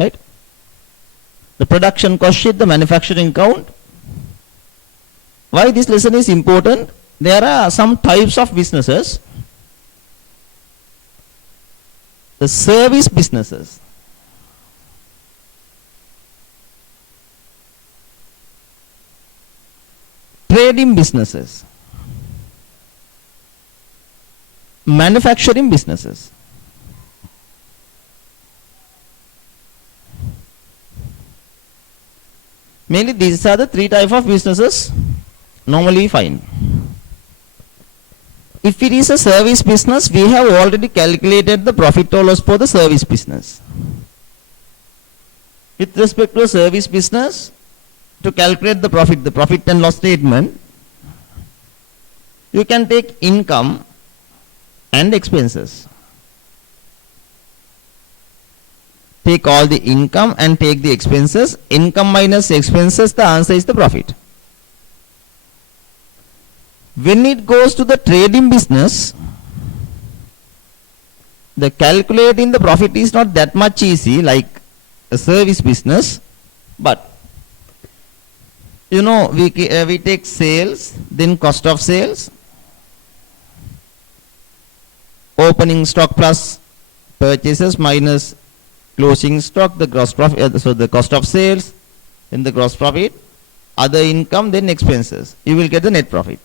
right? The production cost sheet, the manufacturing count. Why this lesson is important? There are some types of businesses. The service businesses. Trading businesses. Manufacturing businesses. Mainly these are the three types of businesses normally find. If it is a service business, we have already calculated the profit or loss for the service business. With respect to a service business, to calculate the profit and loss statement, you can take income and expenses. Take all the income and take the expenses. Income minus expenses, the answer is the profit. When it goes to the trading business, the calculating the profit is not that much easy like a service business, but you know, we take sales, then cost of sales, opening stock plus purchases minus closing stock, the gross profit, so the cost of sales, then the gross profit, other income, then expenses. You will get the net profit.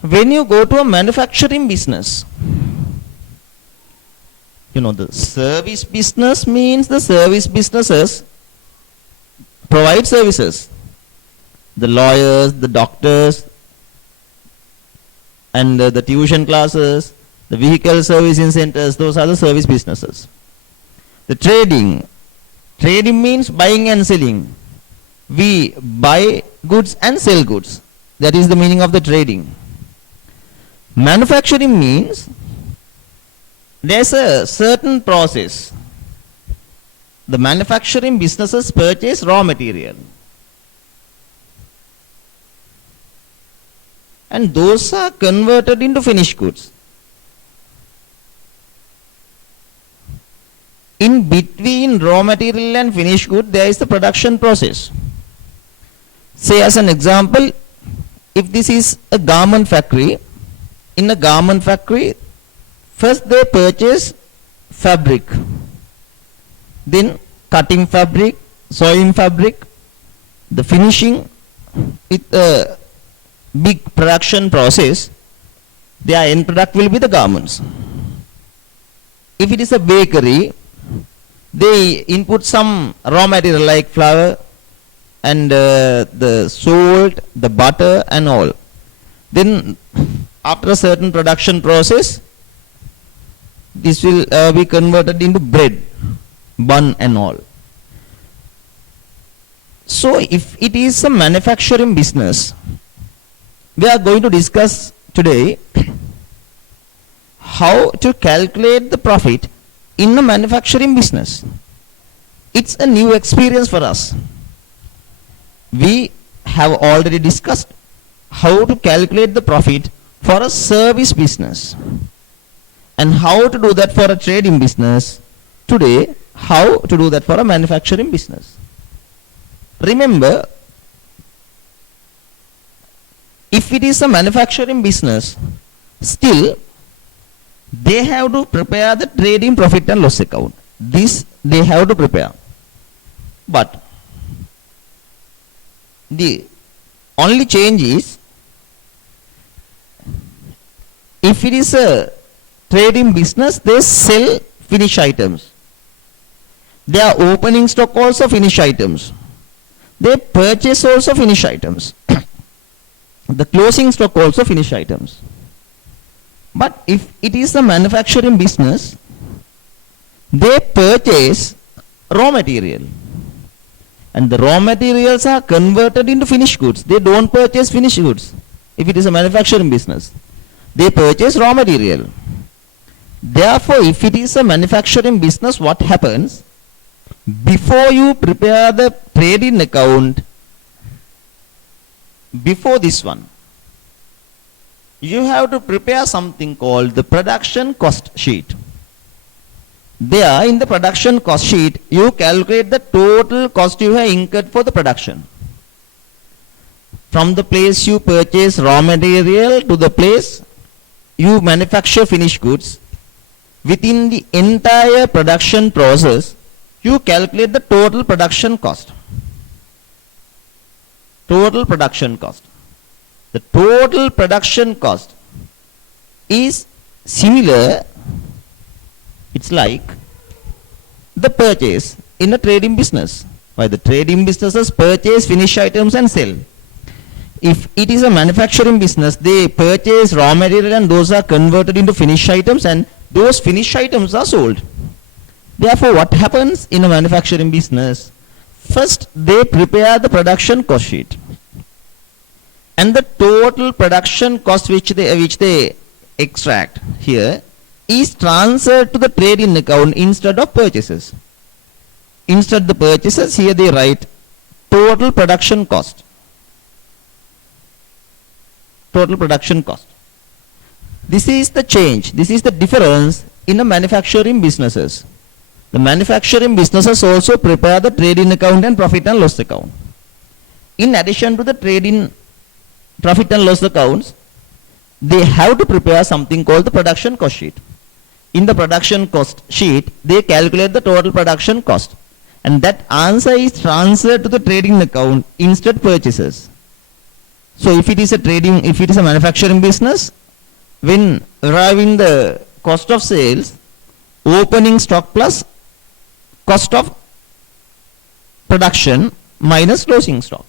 When you go to a manufacturing business, you know, the service business means the service businesses provide services. The lawyers, the doctors, and the tuition classes, the vehicle servicing centers, those are the service businesses. The trading means buying and selling. We buy goods and sell goods. That is the meaning of the trading. Manufacturing means there's a certain process. The manufacturing businesses purchase raw material. And those are converted into finished goods. In between raw material and finished good, there is the production process. Say as an example, if this is a garment factory, in a garment factory, first they purchase fabric, then cutting fabric, sewing fabric, the finishing with a big production process, their end product will be the garments. If it is a bakery, they input some raw material like flour and the salt, the butter and all. Then after a certain production process, this will be converted into bread, bun and all. So if it is a manufacturing business, we are going to discuss today how to calculate the profit in a manufacturing business. It's a new experience for us. We have already discussed how to calculate the profit for a service business and how to do that for a trading business. Today, how to do that for a manufacturing business. Remember, if it is a manufacturing business, still they have to prepare the trading profit and loss account. This they have to prepare. But the only change is, if it is a trading business, they sell finished items. They are opening stock also finished items. They purchase also finished items. The closing stock also finished items. But if it is a manufacturing business, they purchase raw material. And the raw materials are converted into finished goods. They don't purchase finished goods. If it is a manufacturing business, they purchase raw material. Therefore, if it is a manufacturing business, what happens? Before you prepare the trading account, before this one, you have to prepare something called the production cost sheet. There in the production cost sheet, you calculate the total cost you have incurred for the production. From the place you purchase raw material to the place you manufacture finished goods, within the entire production process, you calculate the total production cost. Total production cost. The total production cost is similar, it's like the purchase in a trading business. Why the trading businesses purchase finished items and sell. If it is a manufacturing business, they purchase raw material and those are converted into finished items and those finished items are sold. Therefore, what happens in a manufacturing business? First, they prepare the production cost sheet. And the total production cost which they extract here is transferred to the trading account instead of purchases. Instead the purchases, here they write total production cost. Total production cost. This is the change. This is the difference in the manufacturing businesses. The manufacturing businesses also prepare the trading account and profit and loss account. In addition to the trading profit and loss accounts, they have to prepare something called the production cost sheet. In the production cost sheet, they calculate the total production cost. And that answer is transferred to the trading account instead purchases. So if it is a manufacturing business, when arriving the cost of sales, opening stock plus cost of production minus closing stock.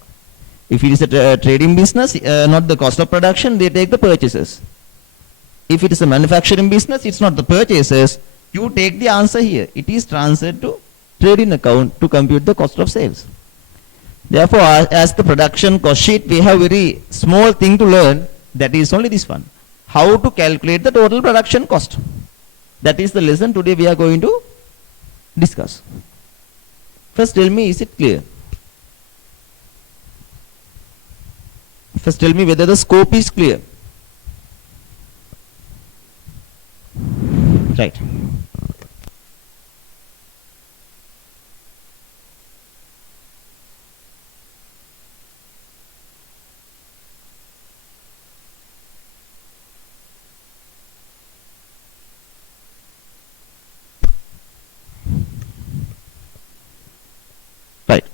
If it is a trading business, not the cost of production, they take the purchases. If it is a manufacturing business, it's not the purchases, you take the answer here. It is transferred to trading account to compute the cost of sales. Therefore, as the production cost sheet, we have very small thing to learn, that is only this one. How to calculate the total production cost. That is the lesson today we are going to discuss. First tell me, is it clear? First tell me whether the scope is clear. Right. Right.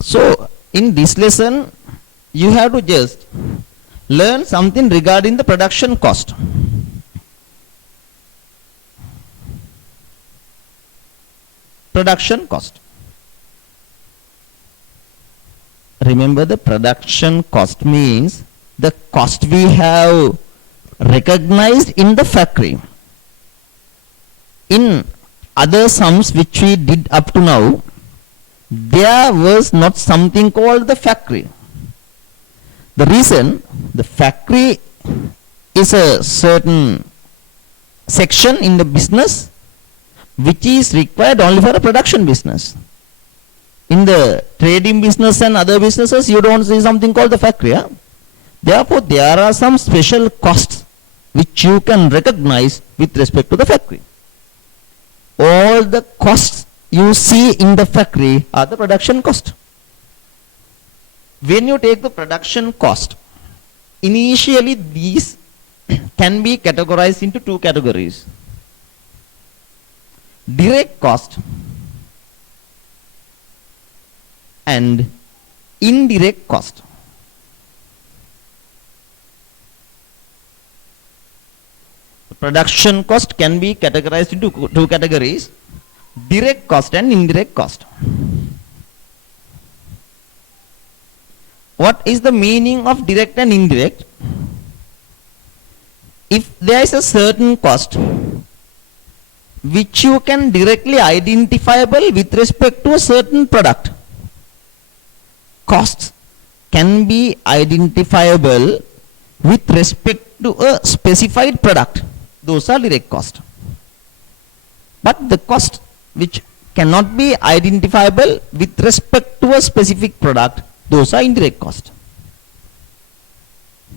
So, in this lesson, you have to just learn something regarding the production cost. Production cost. Remember, the production cost means the cost we have recognized in the factory. In other sums which we did up to now, there was not something called the factory. The reason, the factory is a certain section in the business which is required only for a production business. In the trading business and other businesses, you don't see something called the factory. Huh? Therefore, there are some special costs which you can recognize with respect to the factory. All the costs you see in the factory are the production cost. When you take the production cost, initially these can be categorized into two categories. Direct cost and indirect cost. The production cost can be categorized into two categories: direct cost and indirect cost. What is the meaning of direct and indirect? If there is a certain cost which you can directly identifiable with respect to a certain product, costs can be identifiable with respect to a specified product, those are direct cost. But the cost which cannot be identifiable with respect to a specific product, those are indirect cost.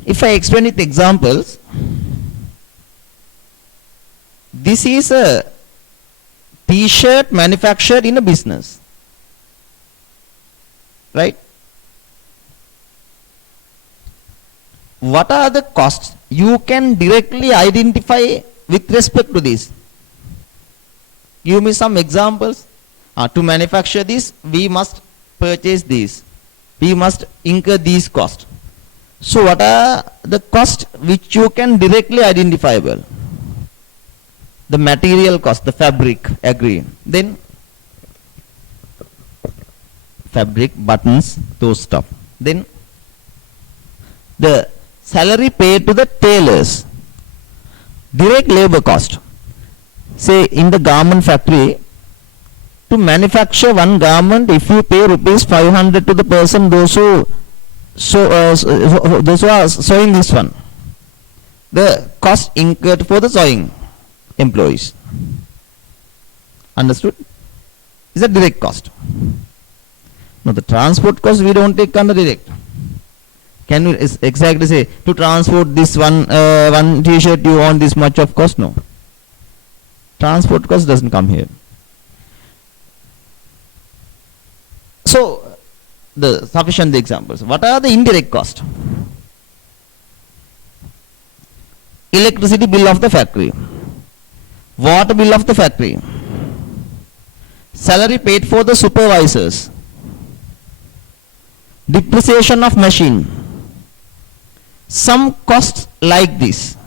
If I explain with examples, This is a t-shirt manufactured in a business, right? What are the costs you can directly identify with respect to this? Give me some examples. To manufacture this, we must purchase this. We must incur these costs. So what are the costs which you can directly identifiable? The material cost, the fabric, agree. Then fabric, buttons, those stuff. Then the salary paid to the tailors, direct labor cost. Say in the garment factory, to manufacture one garment, if you pay rupees 500 to the person, those who those who are sewing this one, the cost incurred for the sewing employees. Understood? Is a direct cost. Now the transport cost we don't take under direct. Can we exactly say to transport this one t-shirt you want this much of cost? No. Transport cost doesn't come here. So the sufficient examples. What are the indirect cost? Electricity bill of the factory, water bill of the factory, salary paid for the supervisors, depreciation of machine. Some costs like this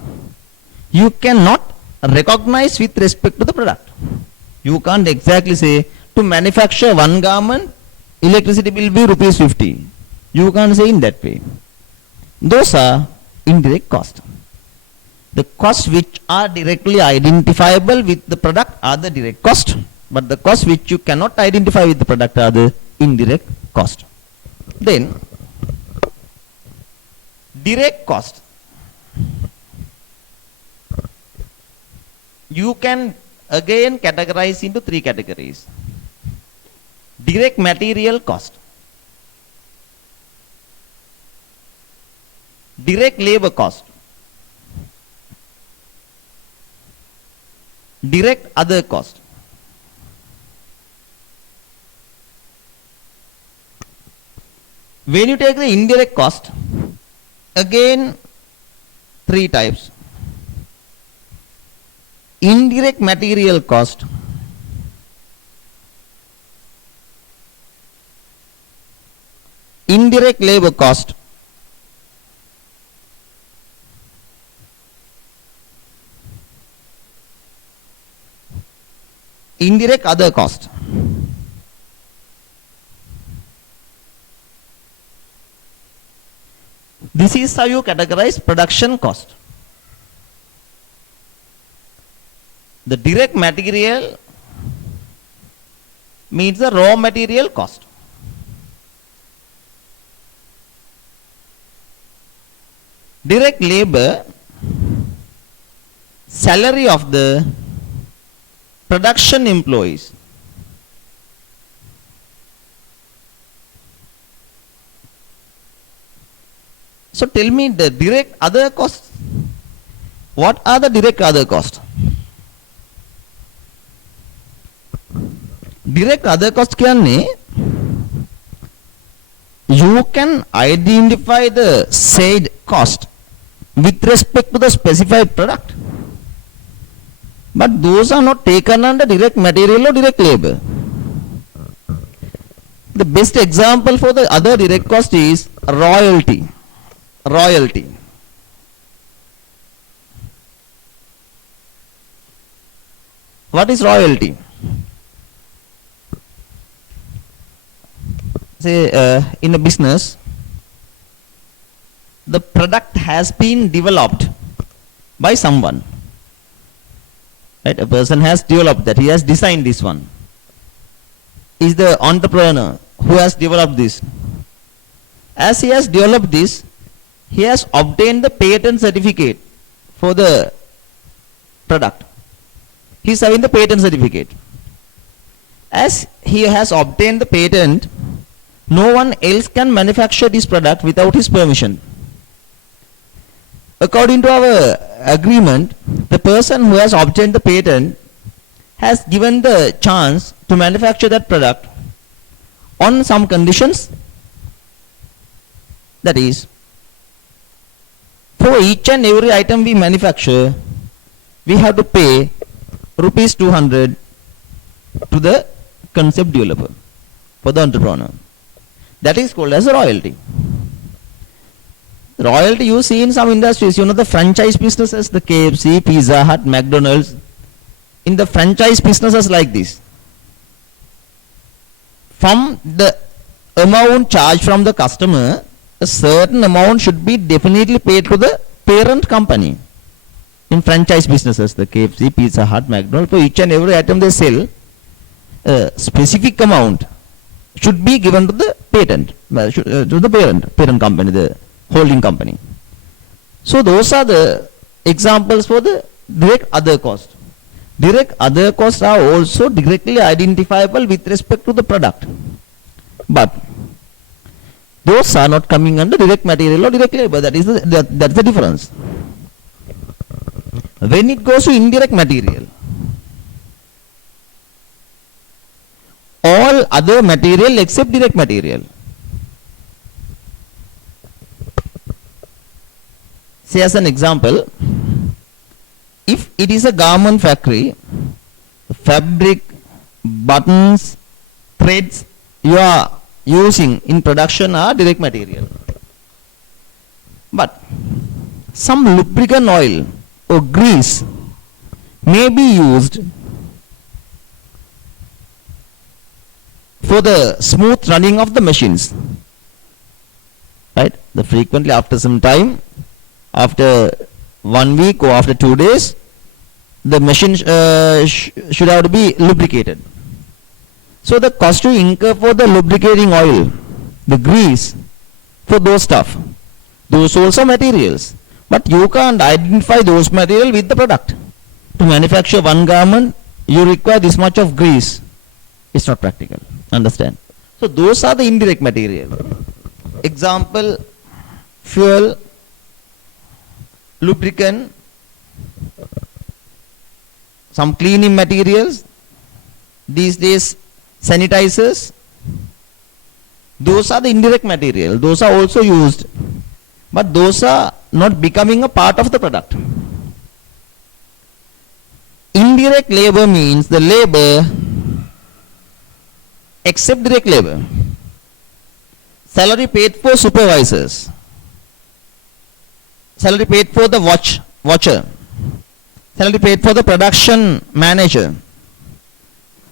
you cannot recognize with respect to the product. You can't exactly say to manufacture one garment electricity bill be rupees 50. You can't say in that way. Those are indirect costs. The costs which are directly identifiable with the product are the direct cost, but the costs which you cannot identify with the product are the indirect cost. Then direct cost, you can again categorize into three categories. Direct material cost, direct labor cost, direct other cost. When you take the indirect cost, again three types. Indirect material cost, indirect labor cost, indirect other cost. This is how you categorize production cost. The direct material means the raw material cost. Direct labor, salary of the production employees. So tell me the direct other costs. What are the direct other costs? Direct other costs you can identify the said cost with respect to the specified product, but those are not taken under direct material or direct labor. The best example for the other direct cost is royalty. Royalty. What is royalty? Say in a business, the product has been developed by someone. Right? A person has developed that. He has designed this one. Is the entrepreneur who has developed this. As he has developed this, he has obtained the patent certificate for the product. He is having the patent certificate. As he has obtained the patent, no one else can manufacture this product without his permission. According to our agreement, the person who has obtained the patent has given the chance to manufacture that product on some conditions. That is, for each and every item we manufacture, we have to pay rupees 200 to the concept developer, for the entrepreneur. That is called as a royalty. Royalty you see in some industries, the franchise businesses, the KFC, Pizza Hut, McDonald's. In the franchise businesses like this, from the amount charged from the customer, a certain amount should be definitely paid to the parent company. In franchise businesses, the KFC, Pizza Hut, McDonald's, for each and every item they sell, a specific amount should be given to the patent, to the parent company, the holding company. So those are the examples for the direct other cost. Direct other costs are also directly identifiable with respect to the product, but those are not coming under direct material or direct labor. That's the difference. When it goes to indirect material, all other material except direct material. Say as an example, if it is a garment factory, fabric, buttons, threads you are using in production are direct material. But some lubricant oil or grease may be used for the smooth running of the machines. Right? Frequently after some time, after 1 week or after 2 days, the machine should have to be lubricated. So the cost to incur for the lubricating oil, the grease, for those stuff, those also materials. But you can't identify those material with the product. To manufacture one garment, you require this much of grease. It's not practical. Understand? So those are the indirect material. Example, fuel, lubricant, some cleaning materials, these days sanitizers. Those are the indirect material. Those are also used, but those are not becoming a part of the product. Indirect labor means the labor except direct labor. Salary paid for supervisors, salary paid for the watcher, salary paid for the production manager.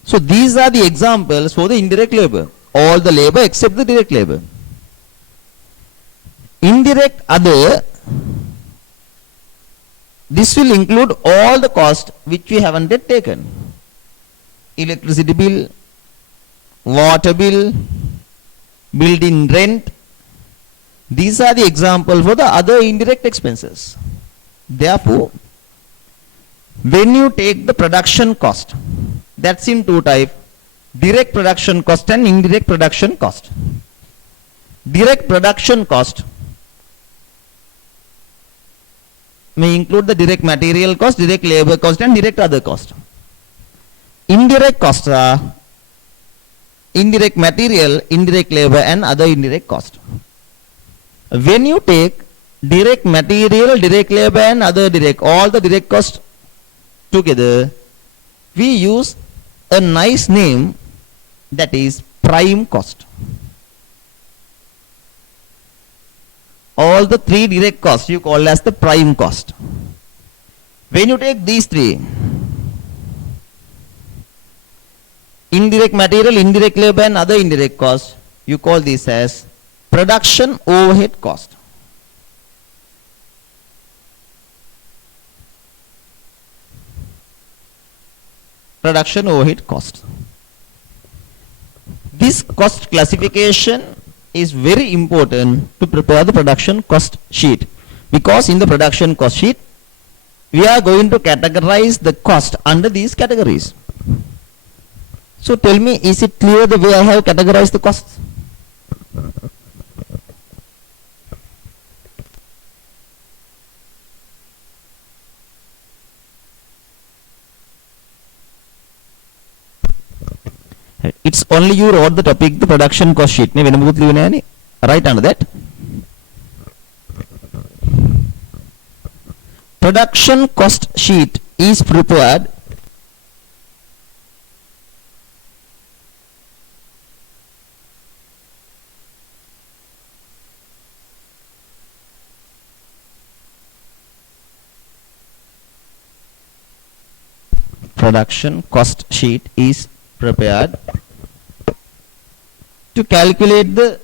So these are the examples for the indirect labor. All the labor except the direct labor. Indirect other, this will include all the cost which we haven't yet taken. Electricity bill, water bill, building rent. These are the examples for the other indirect expenses. Therefore, when you take the production cost, that's in two types: direct production cost and indirect production cost. Direct production cost may include the direct material cost, direct labor cost, and direct other cost. Indirect costs are indirect material, indirect labor, and other indirect cost. When you take direct material, direct labor, and other direct, all the direct costs together, we use a nice name, that is prime cost. All the three direct costs you call as the prime cost. When you take these three, indirect material, indirect labor, and other indirect costs, you call this as production overhead cost. Production overhead cost. This cost classification is very important to prepare the production cost sheet, because in the production cost sheet we are going to categorize the cost under these categories. So tell me, is it clear the way I have categorized the costs? It's only you wrote the topic, the production cost sheet. Right under that. Production cost sheet is prepared production cost sheet is prepared to calculate the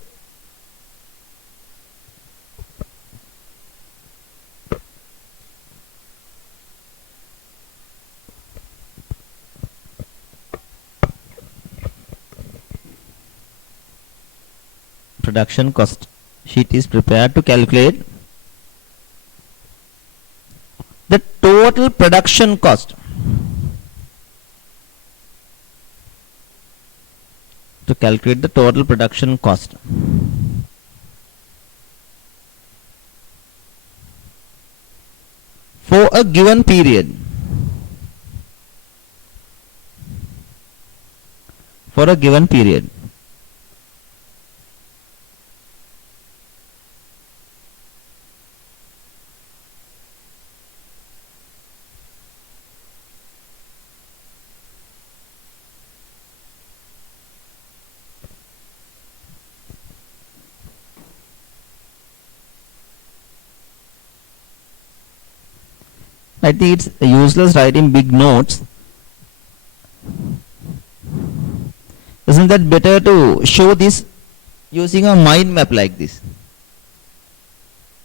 production cost sheet is prepared to calculate the total production cost to calculate the total production cost for a given period. For a given period. I think it's useless writing big notes. Isn't that better to show this using a mind map like this?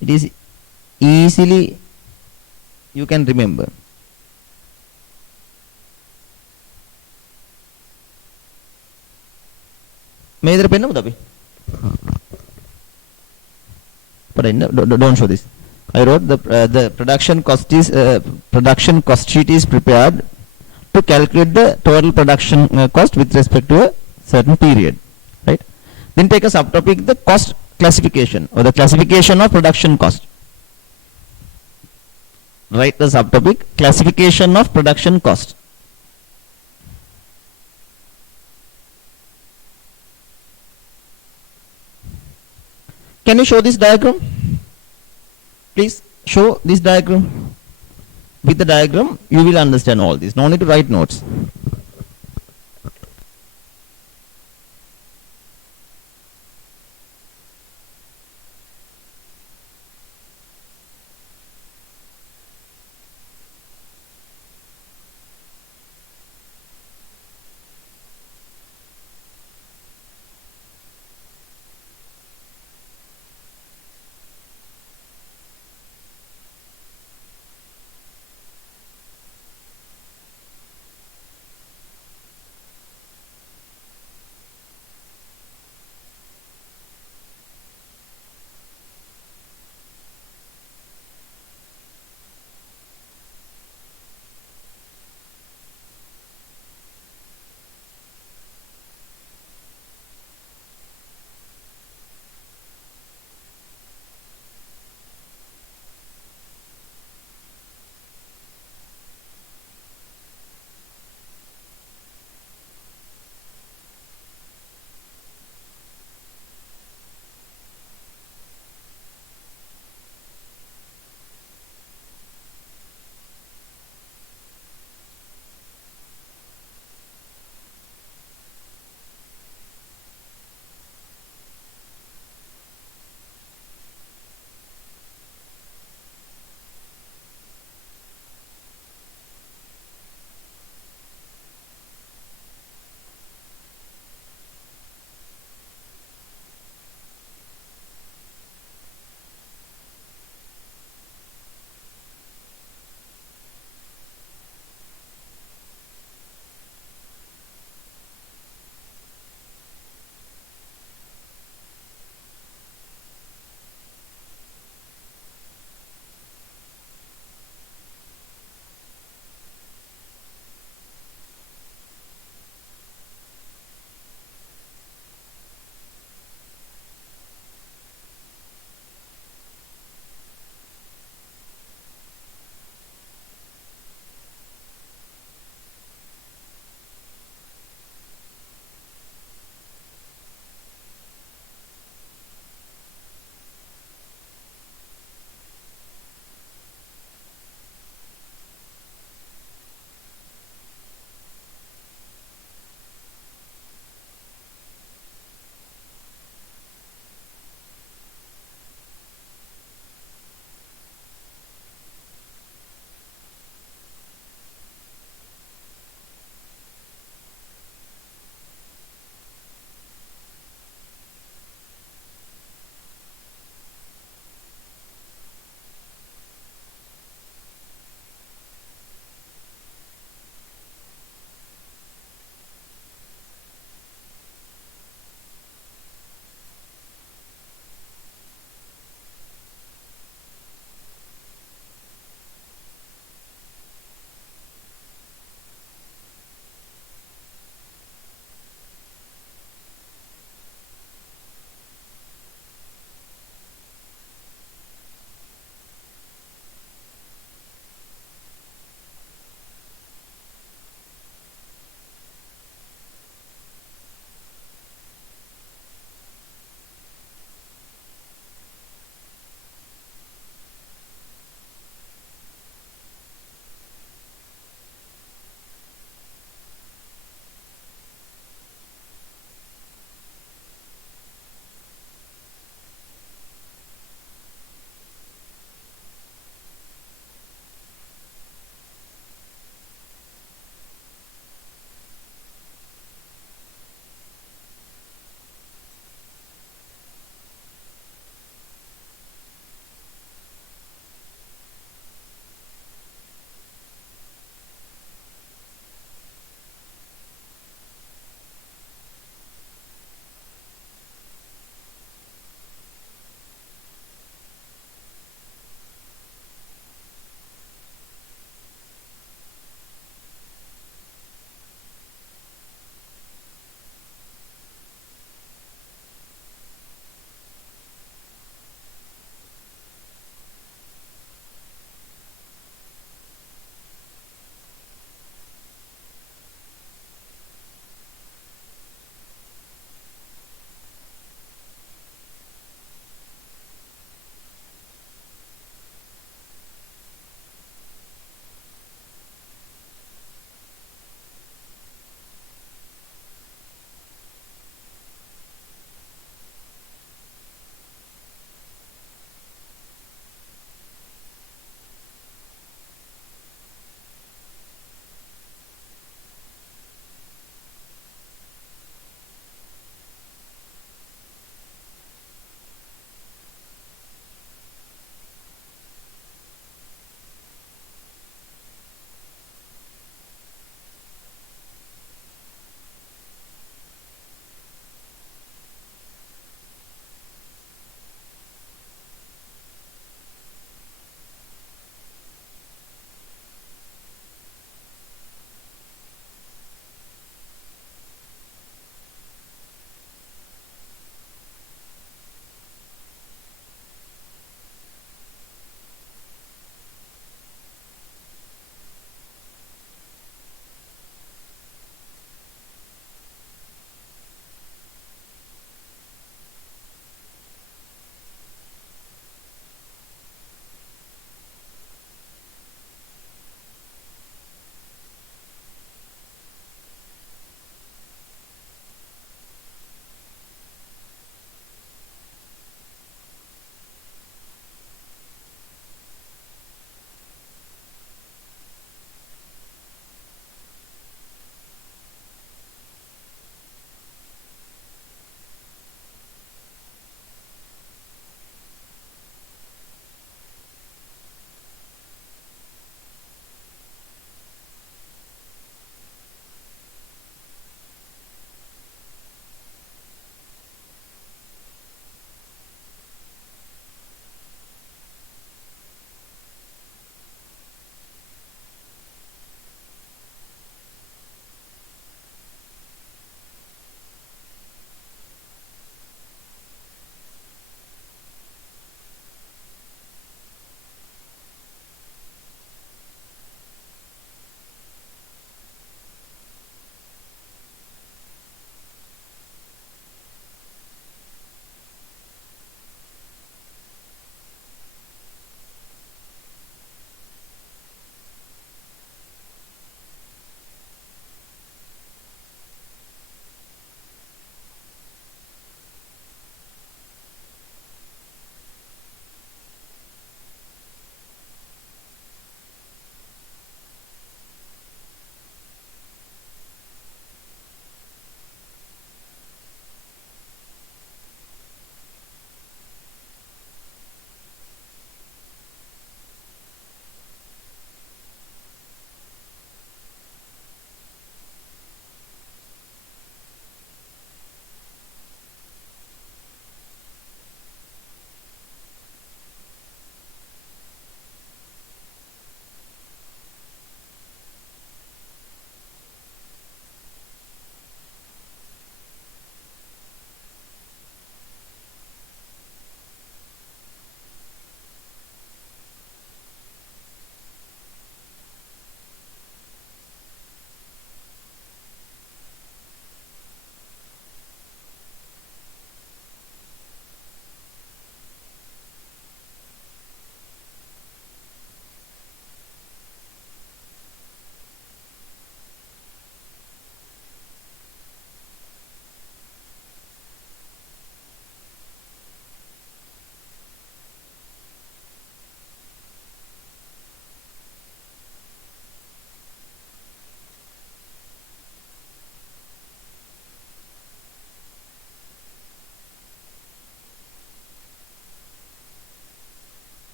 It is easily you can remember. May I pen? But don't show this. I wrote the production cost sheet is prepared to calculate the total production cost with respect to a certain period, right? Then take a subtopic, the cost classification or the classification of production cost. Write the subtopic, classification of production cost. Can you show this diagram? Please show this diagram. With the diagram, you will understand all this. No need to write notes.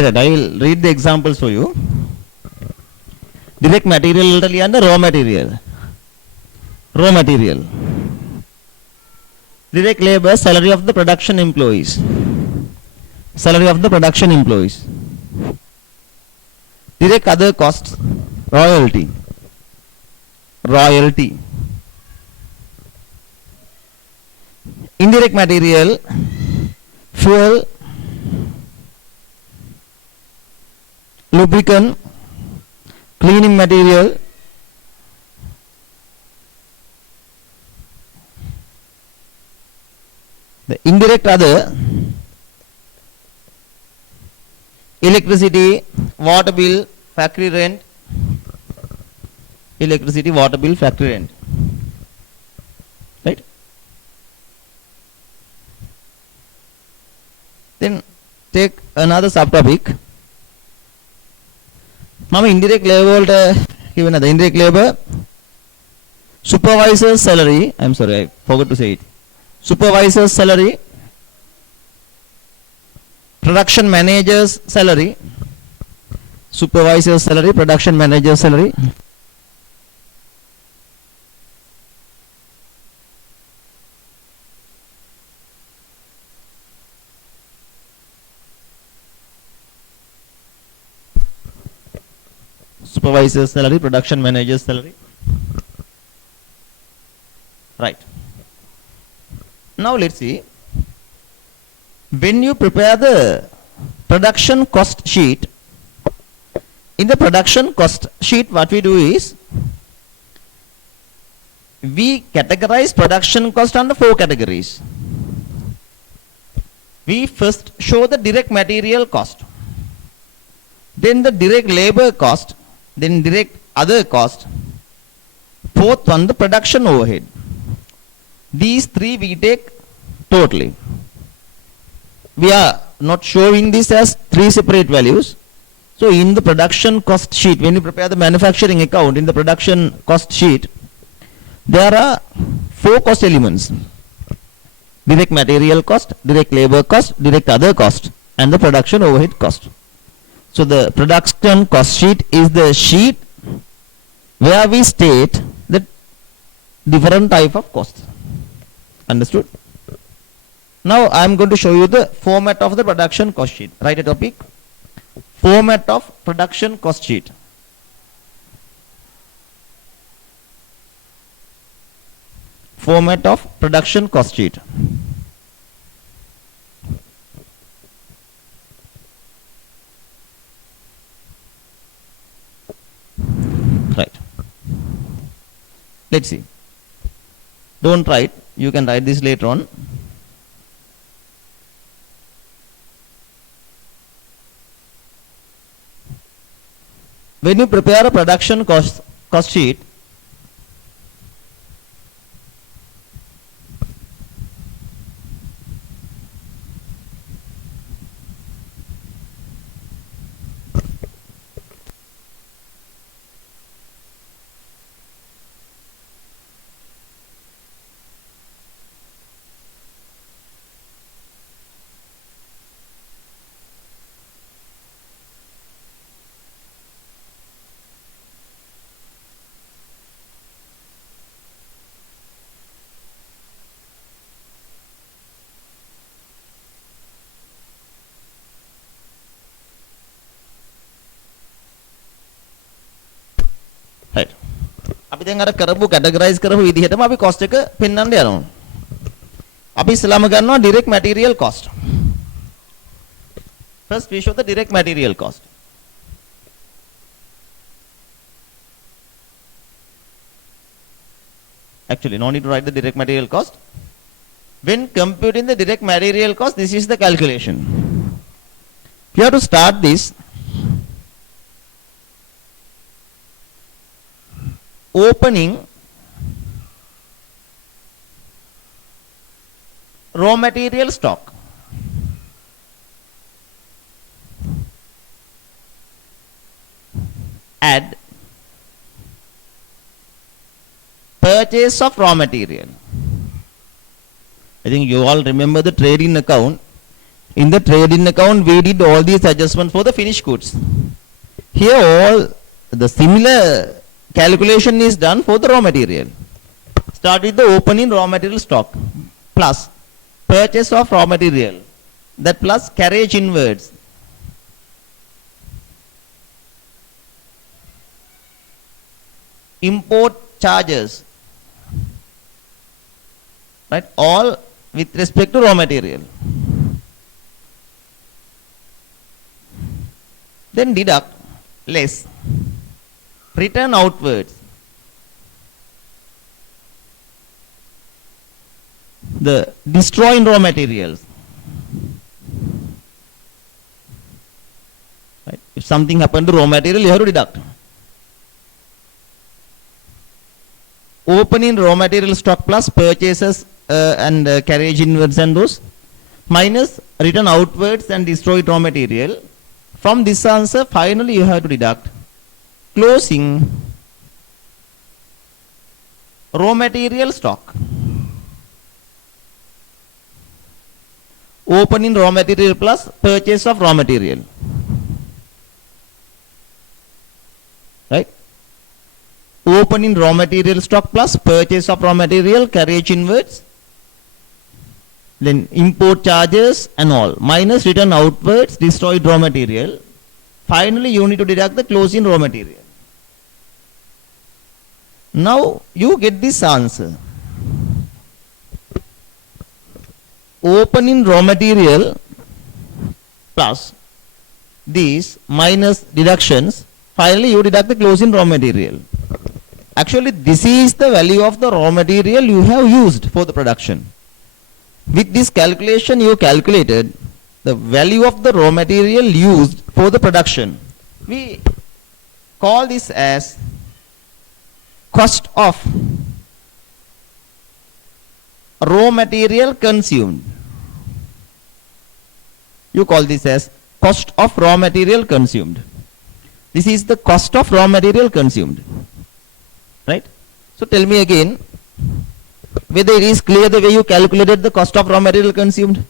Right. I will read the examples for you. Direct material and the raw material. Raw material. Direct labor, salary of the production employees. Salary of the production employees. Direct other costs, royalty. Royalty. Indirect material, fuel, lubricant, cleaning material, the indirect other, electricity, water bill, factory rent, electricity, water bill, factory rent. Right? Then take another subtopic. Mama indirect labor given the indirect labor, supervisor's salary. I'm sorry, I forgot to say it. Supervisor's salary, production manager's salary, supervisor's salary, production manager's salary. Supervisor's salary, production manager's salary. Right. Now let's see. When you prepare the production cost sheet, in the production cost sheet what we do is, we categorize production cost under 4 categories. We first show the direct material cost, then the direct labor cost, then direct other cost, fourth one the production overhead. These 3 we take totally. We are not showing this as 3 separate values. So in the production cost sheet, when you prepare the manufacturing account, in the production cost sheet, there are 4 cost elements: direct material cost, direct labor cost, direct other cost, and the production overhead cost. So the production cost sheet is the sheet where we state the different type of costs. Understood? Now I am going to show you the format of the production cost sheet. Write a topic: format of production cost sheet. Format of production cost sheet. Right. Let's see. Don't write. You can write this later on. When you prepare a production cost sheet, right. අපි දැන් අර කරපු categorise කරපු විදිහටම අපි cost එක පෙන්වන්න යනවා. අපි ඉස්සලාම ගන්නවා direct material cost. First we show the direct material cost. Actually no need to write the direct material cost. When computing the direct material cost, this is the calculation. You have to start this opening raw material stock, add purchase of raw material. I think you all remember the trading account. In the trading account, we did all these adjustments for the finished goods. Here, all the similar calculation is done for the raw material. Start with the opening raw material stock plus purchase of raw material, that plus carriage inwards. Import charges, right? All with respect to raw material. Then deduct less, return outwards. The destroy in raw materials. Right? If something happened to raw material, you have to deduct. Opening raw material stock plus purchases and carriage inwards and those, minus return outwards and destroyed raw material. From this answer, finally you have to deduct closing raw material stock. Opening raw material plus purchase of raw material. Right? Opening raw material stock plus purchase of raw material, carriage inwards, then import charges and all, minus return outwards, destroyed raw material. Finally, you need to deduct the closing raw material. Now, you get this answer. Opening raw material plus these minus deductions, finally you deduct the closing raw material. Actually, this is the value of the raw material you have used for the production. With this calculation, you calculated the value of the raw material used for the production. We call this as cost of raw material consumed. You call this as cost of raw material consumed. This is the cost of raw material consumed. Right? So tell me again whether it is clear the way you calculated the cost of raw material consumed.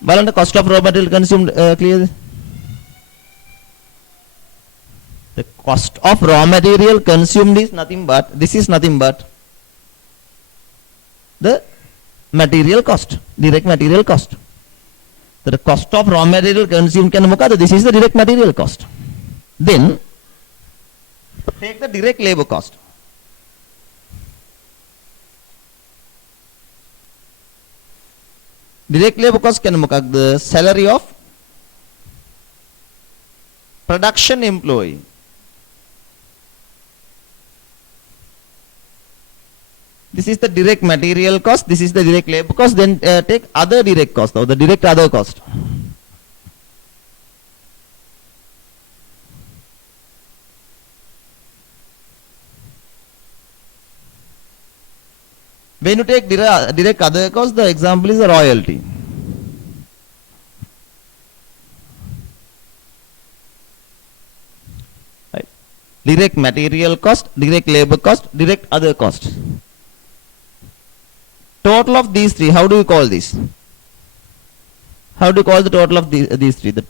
Balance the cost of raw material consumed clear. The cost of raw material consumed is nothing but, this is nothing but the material cost, direct material cost. So the cost of raw material consumed can muka, this is the direct material cost. Then take the direct labor cost. Direct labor cost can muka the salary of production employee. This is the direct material cost, this is the direct labor cost, then take other direct cost or the direct other cost. When you take direct other cost, the example is the royalty. Right? Direct material cost, direct labor cost, direct other cost. Total of these three, how do you call this? How do you call the total of these three? The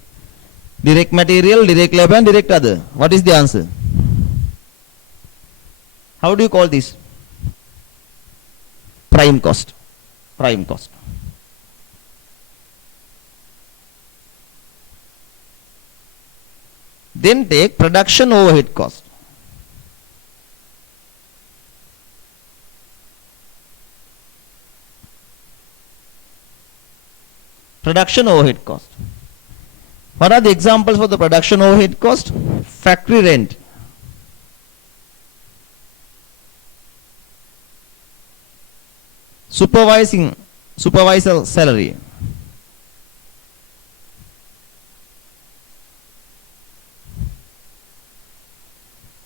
direct material, direct labor and direct other. What is the answer? How do you call this? Prime cost. Prime cost. Then take production overhead cost. Production overhead cost. What are the examples for the production overhead cost? Factory rent. Supervisor salary.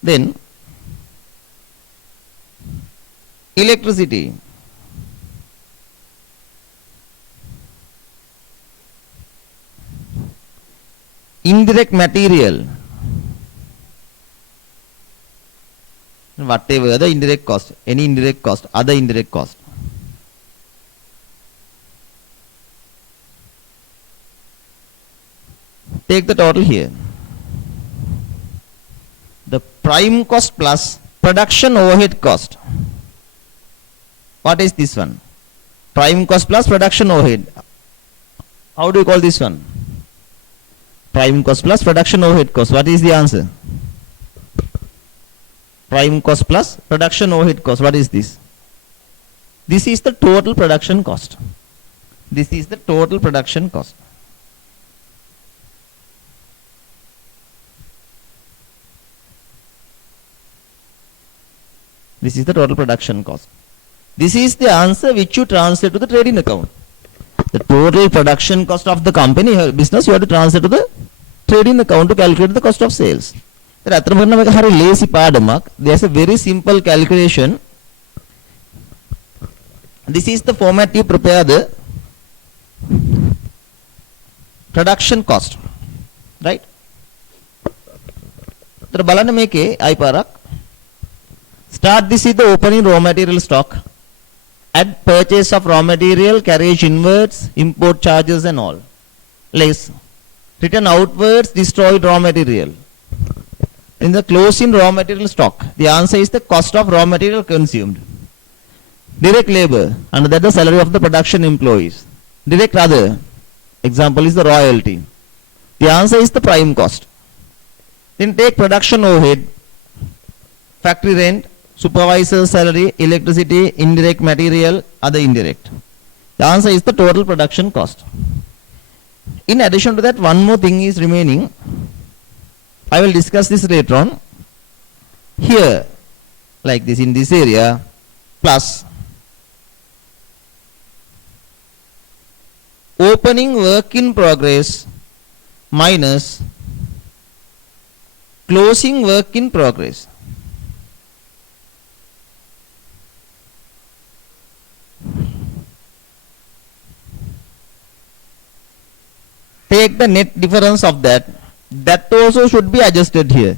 Then electricity. Indirect material. Whatever the indirect cost, any indirect cost, other indirect cost. Take the total here. The prime cost plus production overhead cost. What is this one? Prime cost plus production overhead. How do you call this one? Prime cost plus production overhead cost. What is the answer? Prime cost plus production overhead cost. What is this? This is the total production cost. This is the total production cost. This is the total production cost. This is the answer which you translate to the trading account. The total production cost of the company business you have to translate to the trading account to calculate the cost of sales. There's a very simple calculation. This is the format you prepare the production cost, right? Start this is the opening raw material stock. Add purchase of raw material, carriage inwards, import charges and all. Less. Return outwards, destroyed raw material. In the closing raw material stock, the answer is the cost of raw material consumed. Direct labor, and that the salary of the production employees. Direct other, example is the royalty. The answer is the prime cost. Then take production overhead, factory rent, supervisor salary, electricity, indirect material, other indirect. The answer is the total production cost. In addition to that, one more thing is remaining. I will discuss this later on. Here, like this in this area, plus opening work in progress minus closing work in progress. Take the net difference of that. That also should be adjusted here.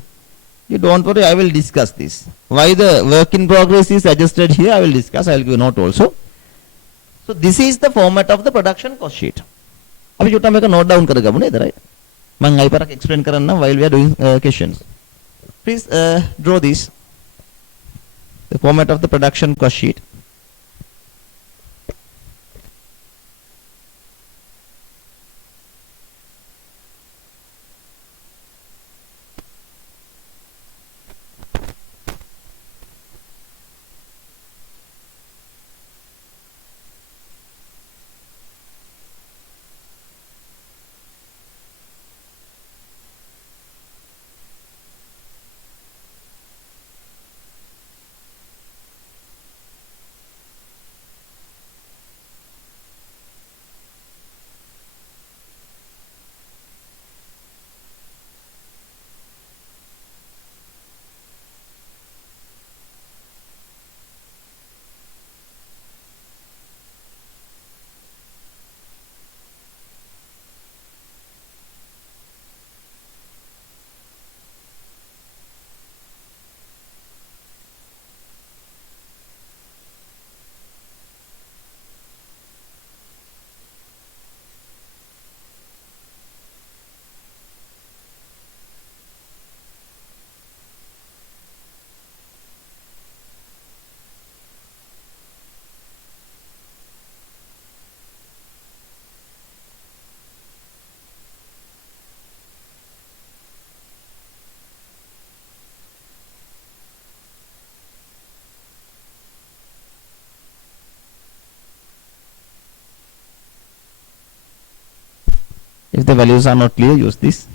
You don't worry, I will discuss this. Why the work in progress is adjusted here, I will discuss. I will give a note also. So this is the format of the production cost sheet. Abhi chota meka note down karega bune idhar, right? Main ai parak explain karanna while we are doing questions. Please draw this. The format of the production cost sheet. If the values are not clear, use this.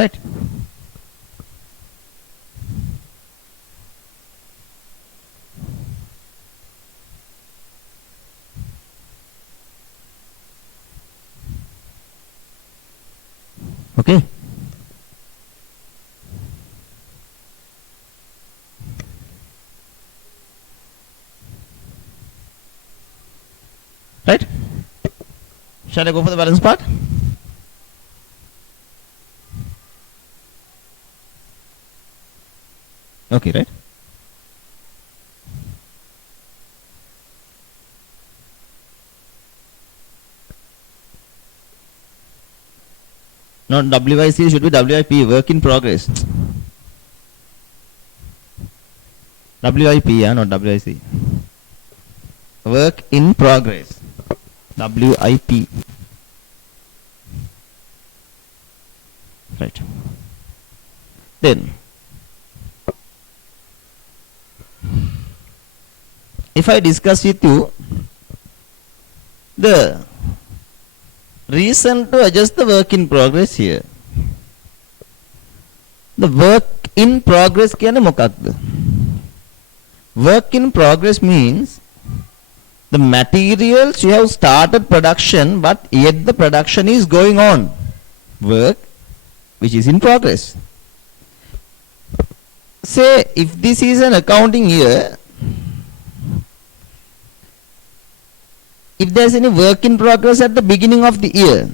Right? Okay. Right? Shall I go for the balance part? Okay, right? Not WIC, should be WIP, work in progress. WIP, yeah, not WIC. Work in progress. WIP. Right. Then, if I discuss with you the reason to adjust the work in progress here. The work in progress කියන්නේ මොකක්ද? Work in progress means the materials you have started production but yet the production is going on. Work which is in progress. Say if this is an accounting year, if there is any work in progress at the beginning of the year,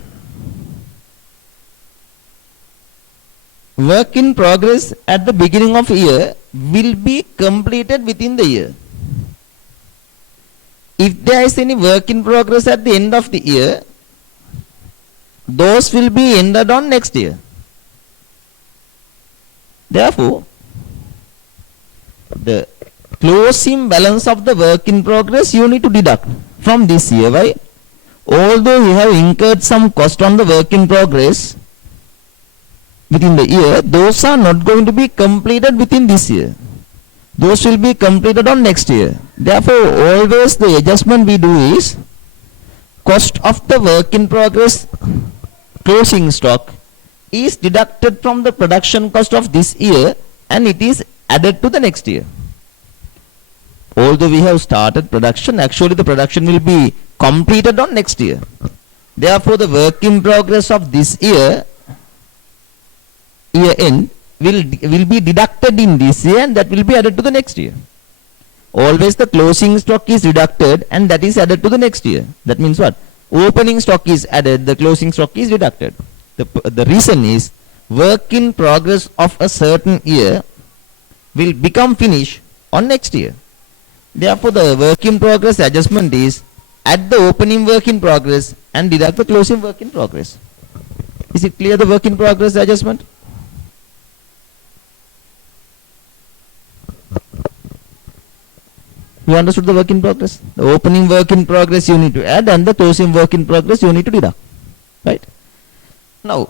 work in progress at the beginning of year will be completed within the year. If there is any work in progress at the end of the year, those will be ended on next year. Therefore, the closing balance of the work in progress you need to deduct from this year. Why? Although you have incurred some cost on the work in progress within the year, those are not going to be completed within this year. Those will be completed on next year. Therefore, always the adjustment we do is cost of the work in progress closing stock is deducted from the production cost of this year and it is added to the next year. Although we have started production, actually the production will be completed on next year. Therefore, the work in progress of this year end will be deducted in this year and that will be added to the next year. Always the closing stock is deducted and that is added to the next year. That means what? Opening stock is added, the closing stock is deducted. The reason is work in progress of a certain year will become finished on next year. Therefore, the work in progress adjustment is add the opening work in progress and deduct the closing work in progress. Is it clear, the work in progress adjustment? You understood the work in progress? The opening work in progress you need to add and the closing work in progress you need to deduct. Right? Now,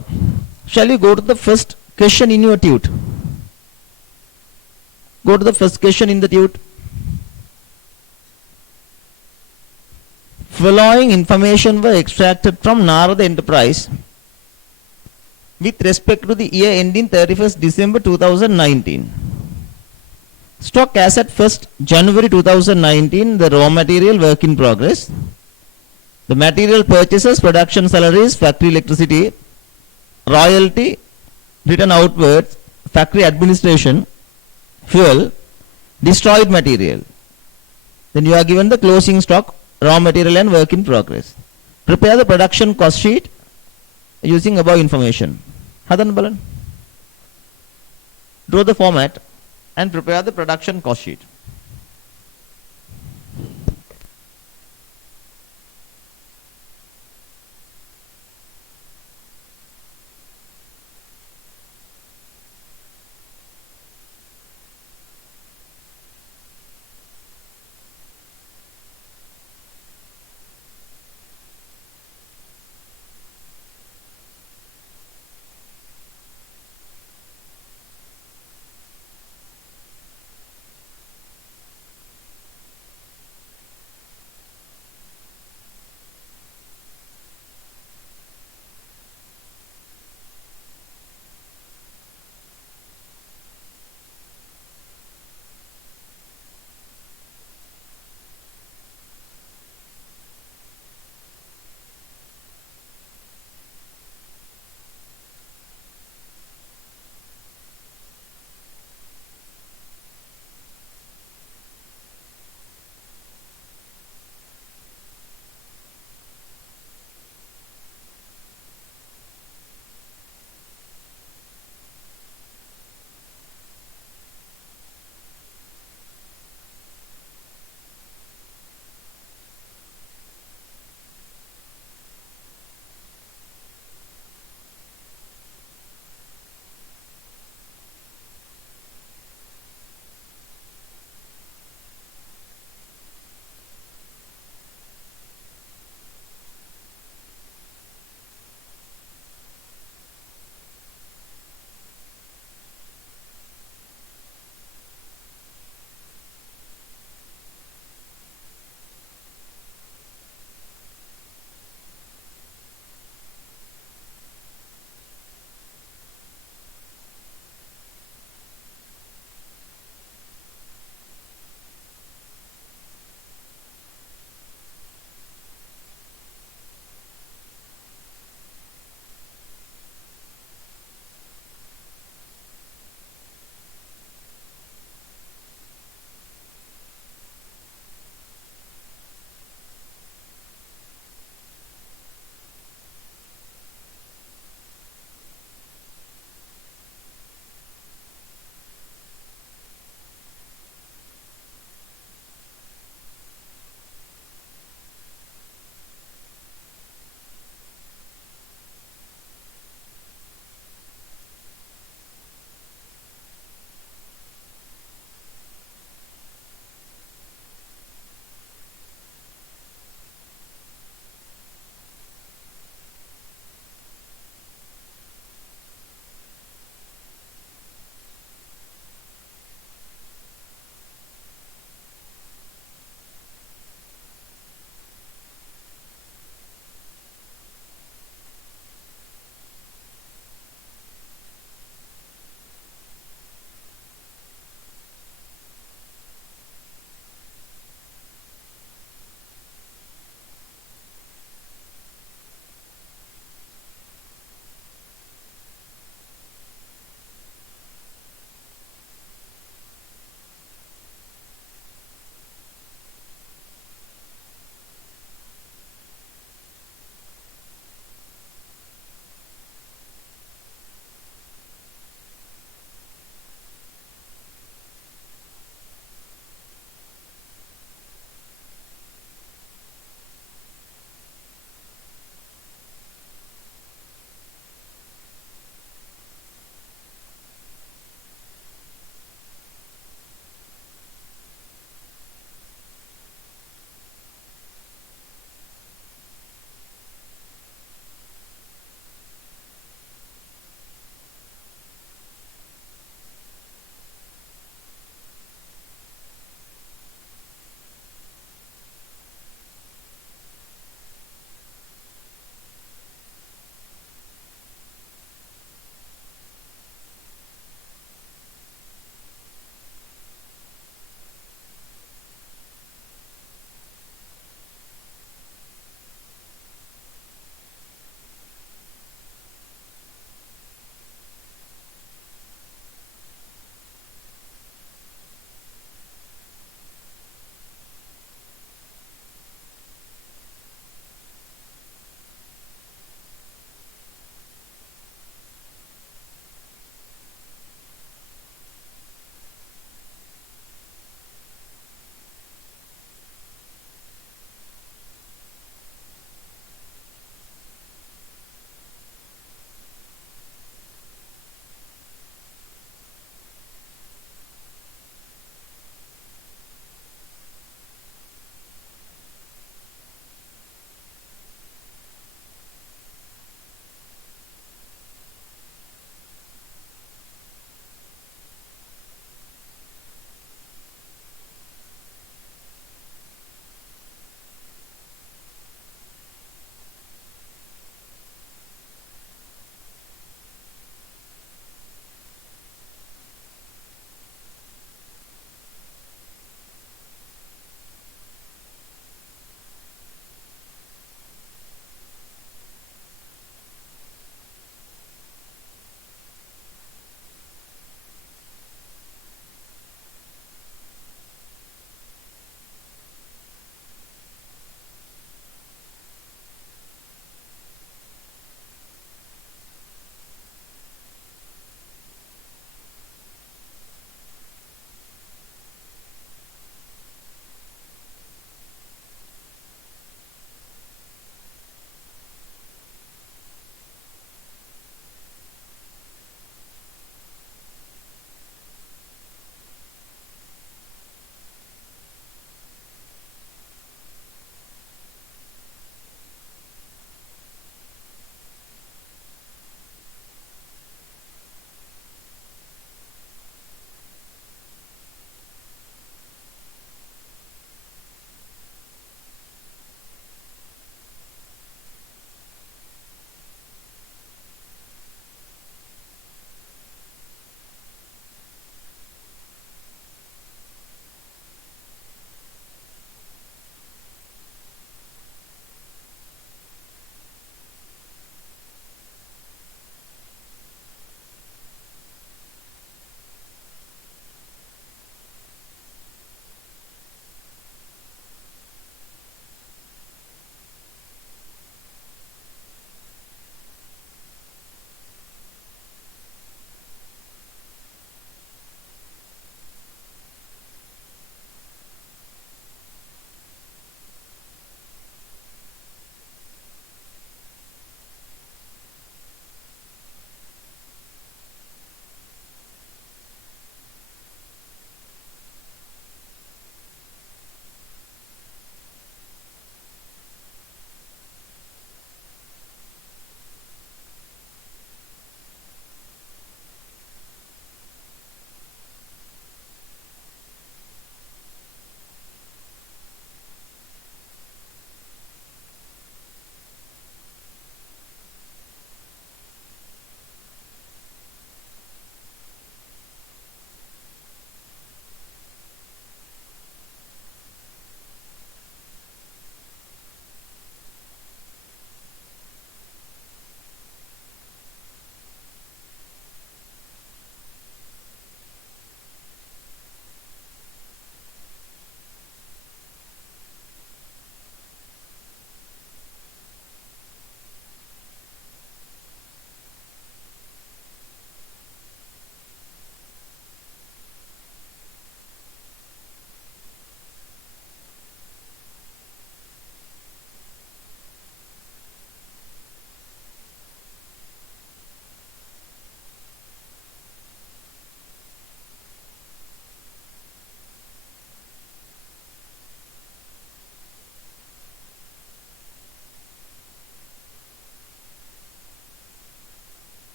shall we go to the first question in your tute? Go to the first question in the tute. Following information were extracted from Narada Enterprise with respect to the year ending 31st December 2019. Stock as at 1st January 2019, the raw material work in progress, the material purchases, production salaries, factory electricity, royalty, written outwards, factory administration, fuel, destroyed material. Then you are given the closing stock, raw material and work in progress. Prepare the production cost sheet using above information. Hadan Balan. Draw the format and prepare the production cost sheet.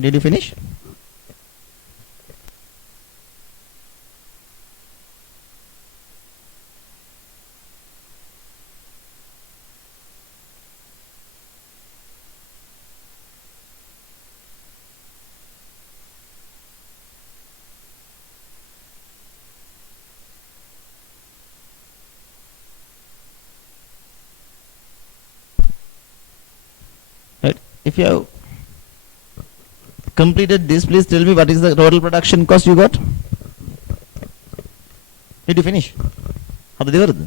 Did you finish? Right. If you have completed this, please tell me what is the total production cost you got? Did you finish? ಅದು ದೇವರದ್ದು.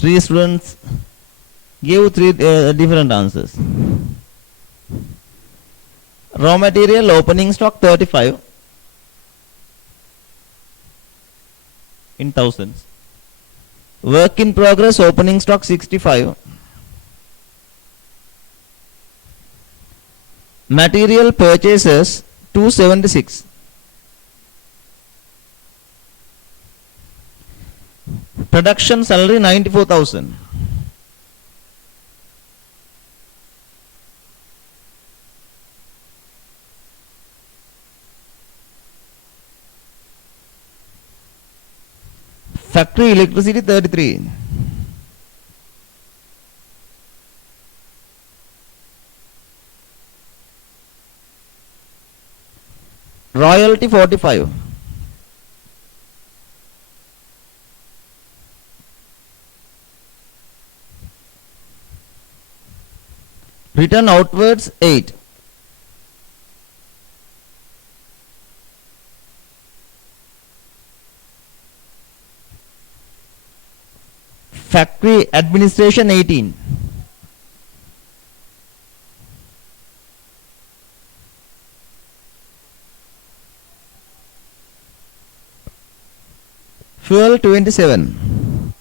Three students gave three different answers. Raw material opening stock 35 in thousands. Work in progress opening stock 65. Material purchases 276. Production salary 94,000. Factory electricity 33. Royalty 45. Return outwards 8. Factory administration 18. Fuel 27.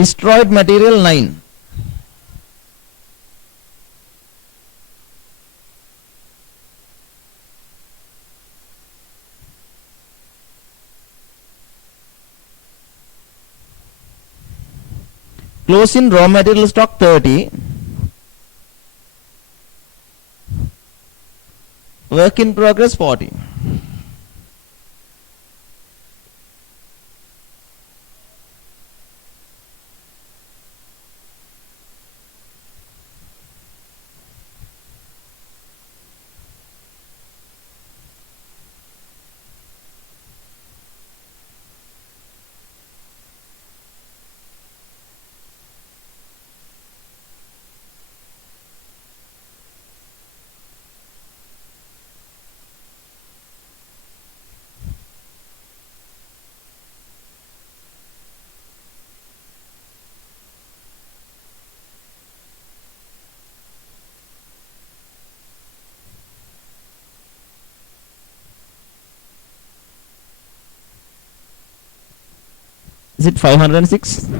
Destroyed material 9. Close in raw material stock 30. Work in progress 40. Is it 506?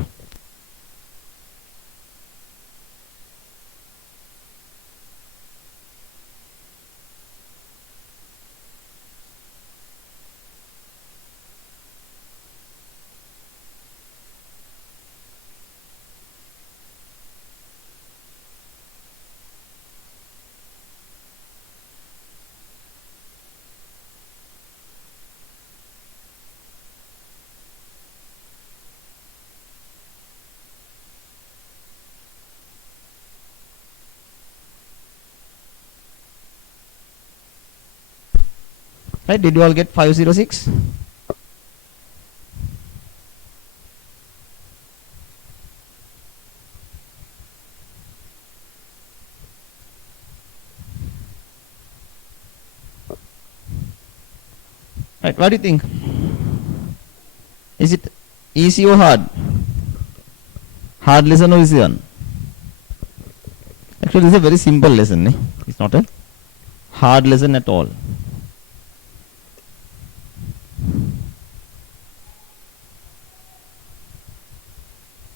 Right, did you all get 506? Right, what do you think? Is it easy or hard? Hard lesson or easy one? Actually, this is a very simple lesson. It's not a hard lesson at all.